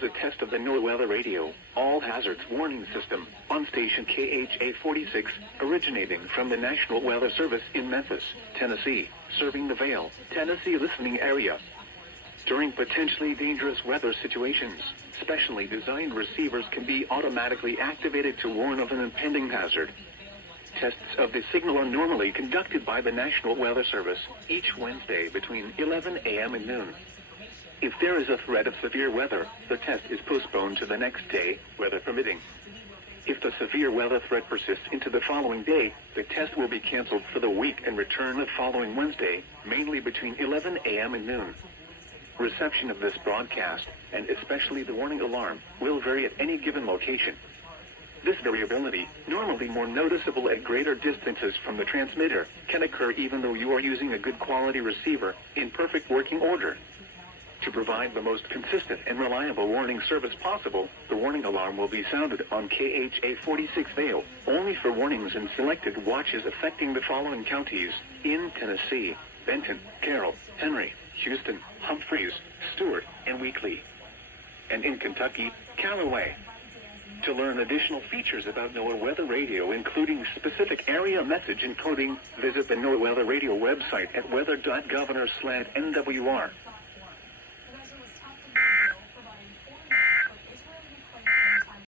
was a test of the NOAA Weather Radio All Hazards Warning System on station KHA-46, originating from the National Weather Service in Memphis, Tennessee, serving the Vale, Tennessee listening area. During potentially dangerous weather situations, specially designed receivers can be automatically activated to warn of an impending hazard. Tests of the signal are normally conducted by the National Weather Service each Wednesday between 11 a.m. and noon. If there is a threat of severe weather, the test is postponed to the next day, weather permitting. If the severe weather threat persists into the following day, the test will be canceled for the week and return the following Wednesday, mainly between 11 a.m. and noon. Reception of this broadcast, and especially the warning alarm, will vary at any given location. This variability, normally more noticeable at greater distances from the transmitter, can occur even though you are using a good quality receiver in perfect working order. To provide the most consistent and reliable warning service possible, the warning alarm will be sounded on KHA-46 Vale, only for warnings in selected watches affecting the following counties in Tennessee: Benton, Carroll, Henry, Houston, Humphreys, Stewart, and Weakley. And in Kentucky, Callaway. To learn additional features about NOAA Weather Radio, including specific area message encoding, visit the NOAA Weather Radio website at weather.governor/NWR.